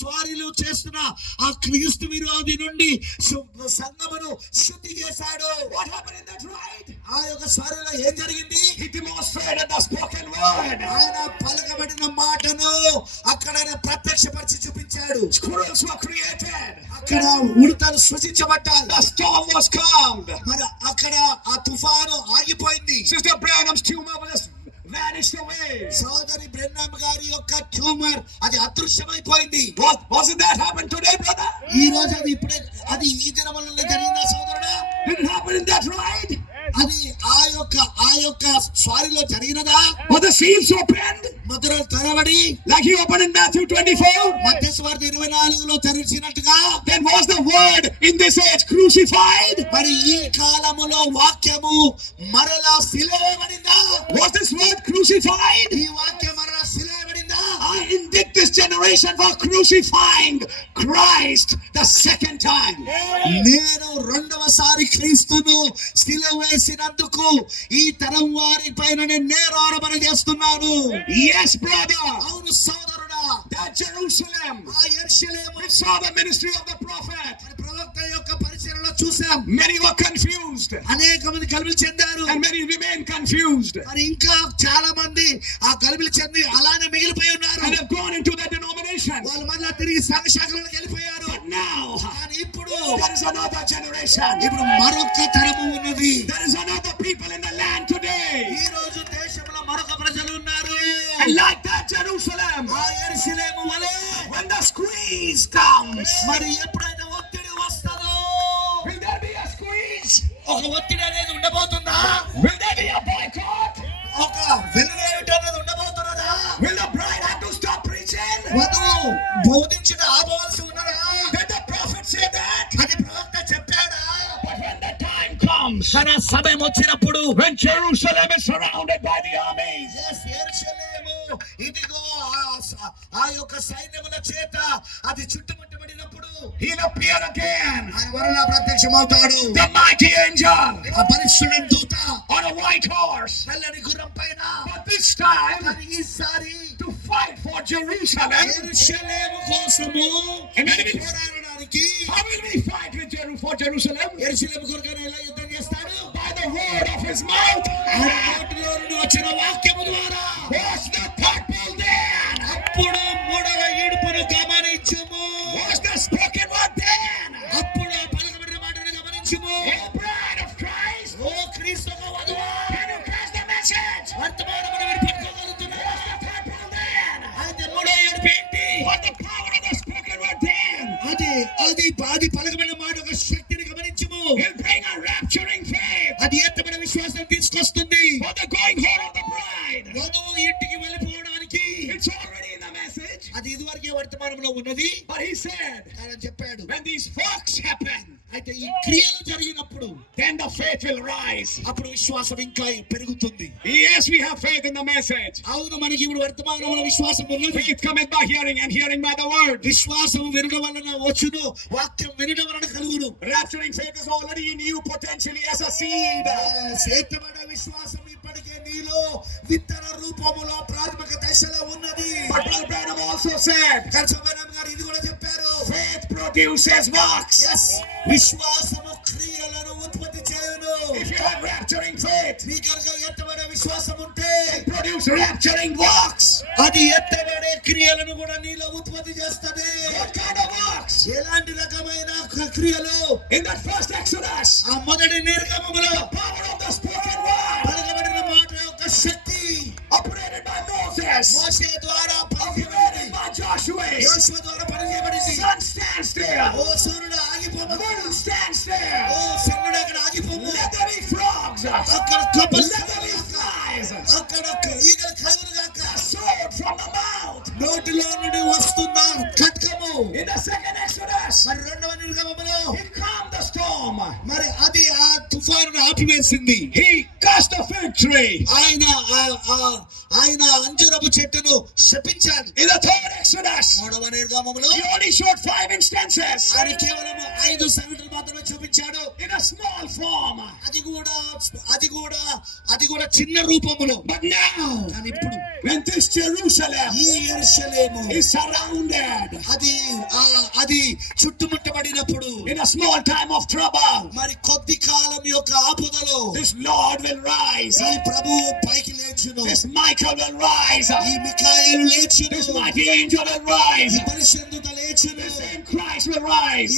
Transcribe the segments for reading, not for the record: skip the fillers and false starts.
స్వారీలు చేస్తున్న ఆ క్రీస్తు విరోధి నుండి సంఘమును శుద్ధి చేశాడు. What happened in that ride? ఆ యొక్క స్వారీలో ఏం జరిగింది? He demonstrated the spoken word. ఆయన పలకబడిన మాటను అక్కడ ఆయన ప్రత్యక్షపరిచి చూపించాడు. Squirrels were created. అక్కడ ఉడతలు సృజించబడ్డాయి. The storm was calmed. మరి అక్కడ ఆ తుఫాను ఆగిపోయింది. Sister Branham's tumor just vanished away. సోదరి బ్రెన్నామ్ గారి యొక్క ట్యూమర్ అది అదృశ్యమైపోయింది. Wasn't that happen today, brother? ఈ రోజు అది ఇప్పుడే అది ఈ దినములలో జరిగిందా సోదరుడా? Didn't happen in that ride. అది ఆ యొక్క స్వారీలో జరిగినదా? Was the seals opened? ముద్రలు తెరవడి Like he opened in Matthew 24? మత్తయి సువార్త 24లో తెరిచినట్టుగా Then was the word in this age crucified? మరి ఈ కాలములో వాక్యము మరలా సిలువబడిందా? Was this word crucified? ఈ వాక్యం మరలా సిలువబడిందా? I indict this generation for crucifying Christ the second time. నేను రెండవసారి క్రీస్తును సిలువ వేసినందుకు ఈ తరం వారి పైన నేను నేరారోపణ చేస్తున్నాను. Yes, brother. అవును సోదరుడా, That Jerusalem, ఆ యెరూషలేము we saw the ministry of the prophet. ప్రవక్త యొక్క పరిచర్యలో చూసాం. Many were confused, అనేక మంది గలిబిలి చెందారు. and many remain confused, మరి ఇంకా చాలా మంది ఆ గలిబిలి చెంది అలానే మిగిలిపోయి ఉన్నారు. and have gone into that denomination. వాళ్ళు మళ్ళా తిరిగి సంఘ శాఖలకు వెళ్ళిపోయారు. But now, కానీ ఇప్పుడు there is another generation. మరొక తరము ఉన్నది. There is another people in the land today. ఈ రోజు దేశంలో మరొక ప్రజలు ఉన్నారు. And like that Jerusalem, ఆ యెరూషలేము వలె when the squeeze comes, మరి ఎప్పుడైనా ఒత్తిడి వస్తుందో, will there be a squeeze? ఒక ఒత్తిడి అనేది ఉండబోతుందా? Will there be a boycott? ఒక వెలువేట అనేది ఉండబోతున్నదా? Will the bride have to stop preaching? వధువు బోధించుట ఆపవలసి ఉన్నదా? Did the prophet say that? అది ప్రవక్త చెప్పాడా? But when the time comes, మన సమయం వచ్చినప్పుడు when Jerusalem is surrounded by the armies, యెరూషలేము ఇదిగో ఆ యొక్క సైన్యముల చేత అది చుట్టుముట్టబడినప్పుడు he'll appear again, ఆయన మరలా ప్రత్యక్షమవుతాడు. the mighty angel ఆ పరిశుద్ధ దూత on a white horse. నల్లని గుర్రం పైన. But this time, కానీ ఈసారి to fight for Jerusalem. యెరూషలేము కోసము Amen. పోరాడడానికి How will we fight for Jerusalem? యెరూషలేము కొరకైనా ఎలా యుద్ధం చేస్తాడు? By the word of his mouth. ఆయన నోటిలో నుండి వచ్చిన వాక్యము ద్వారా. Watch the purple then. అప్పుడు మూడవ ఈడుపును గమనించుము. Watch the spoken word then. అప్పుడు ఆ పలకబడిన మాటను గమనించుము. O bride of Christ, ఓ క్రీస్తు వధువా, can you catch the message? వర్తమానమును మీరు పట్టుకోగలుగుతున్నారా? Watch the purple then. అయితే మూడవ ఈడుపు ఏంటి? What the power of the spoken word then? అది పలకబడిన మాట యొక్క శక్తిని గమనించుము. Will bring a rapturing faith అది ఎత్తబడిన విశ్వాసం తీసుకొస్తుంది. for the going home of the bride. వధువు ఇంటికి వెళ్ళిపోవడానికి It's already in the message. అది ఇదివరకే వర్తమానంలో ఉన్నది. But he said, ఆయన చెప్పాడు, when these works happen, అయితే ఈ క్రియలు జరిగినప్పుడు then the faith will rise. అప్పుడు విశ్వాసం ఇంకా పెరుగుతుంది. Yes, we have faith in the message. అవును, మనకి ఇప్పుడు వర్తమానంలో విశ్వాసం ఉన్నది. Faith cometh by hearing, and hearing by the word. విశ్వాసం వినడం వలన వచ్చును, వాక్యం వినడం వలన కలుగును. Rapturing faith is already in you potentially as a seed. సేతమైన విశ్వాసం ఇప్పటికే నీలో విత్తన రూపములో ప్రాథమిక దశలో ఉన్నది. But Brother Branham also said, కర్సోబెనం గారు ఇది కూడా చెప్పారు. faith produces works. విశ్వాసము క్రియలను ఉత్పత్తి చేయును. If you have rapturing faith, నీ కనుక ఎత్తబడే విశ్వాసం ఉంటే it produces rapturing works. అది ఎత్తబడే క్రియలను కూడా నీలో ఉత్పత్తి చేస్తది. What kind of works? ఎలాంటి రకమైన క్రియలు? In that first Exodus, ఆ మొదటి నిర్గమములో the power of the spoken word పలకబడిన మాట యొక్క శక్తి operated by Moses, మోషే ద్వారా operated by Joshua. యోషువ ద్వారా పనిచేయబడింది. Sun stands still. ఓ సూర్యుడు ఆగిపోము. Moon stands still. ఓ చంద్రుడు అక్కడ ఆగిపోము. Let there be frogs. అక్కడ కప్పలు Let there be flies. అక్కడ ఈగలు కలుగును గాక. Sword from the mouth. నోటిలో నుండి వస్తున్న ఖడ్గము. In the second Exodus, మరి రెండవ నిర్గమములో he calmed the storm. మరి అది ఆ తుఫానును ఆపివేసింది. He cursed the fig tree. ఆయన అంజూరపు చెట్టును శపించాడు. In the third Exodus, మూడవ నిర్గమములో he only showed 5 instances. ఆయన కేవలం 5 సంఘటనలు మాత్రమే చూపించాడు. In a small form. అది కూడా చిన్న రూపములో. But now, కానీ ఇప్పుడు when this Jerusalem ఈ యెరూషలేము is surrounded, అది అది చుట్టుముట్టబడినప్పుడు, in a small time of trouble, మరి కొద్ది కాలం యొక్క ఆపదలో this Lord will rise. ఈ ప్రభువు పైకి లేచును, This Michael will rise. ఈ మిఖాయేలు లేచును, This mighty angel will rise. ఈ పరిశుద్ధత లేచును, The same Christ will rise.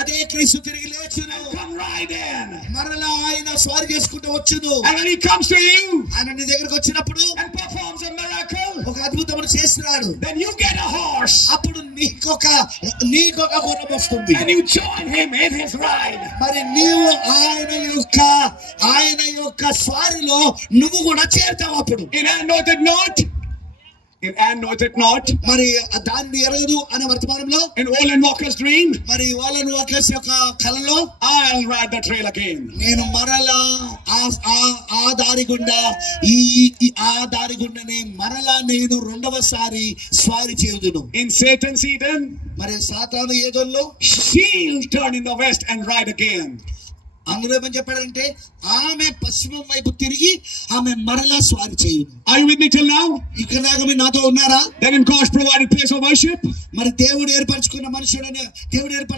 అదే క్రీస్తు తిరిగి లేచును, Come right in. మరలా ఆయన స్వారీ చేసుకుంటూ వచ్చును. And when he comes to you ఆయన నీ దగ్గరకు వచ్చినప్పుడు and performs a miracle, ఒక అద్భుతమును చేస్తున్నాడు, then you get a horse అప్పుడు నీకొక గుర్రం వస్తుంది, and you join him in his ride. మరి నీవు ఆయన యొక్క స్వారీలో నువ్వు కూడా చేరుతావు. అప్పుడు In and knoweth it not. In and knoweth it not. మరి దాన్ని ఎరగదు అనే వర్తమానంలో, In Olin Walker's dream, మరి వాళ్ళని వాకర్స్ యొక్క కళలో, I'll ride the trail again. నేను మరలా ఆ దారి గుండా ఆ దారి గుండానే మరలా నేను రెండవసారి స్వారీ చేయుదును. In Satan's Eden, మరి సాతాను ఏదోల్లో she'll turn in the west and ride again. అందులో ఏమని చెప్పాడంటే ఆమె పశ్చిమం వైపు తిరిగి ఆమె మరలా స్వారీ చేయును. Are you with me till now? ఇక్కడ దాకా మీరు నాతో ఉన్నారా? Then in God's provided place of worship, మరి దేవుడు ఏర్పరచుకున్న మనుషుడని దేవుడు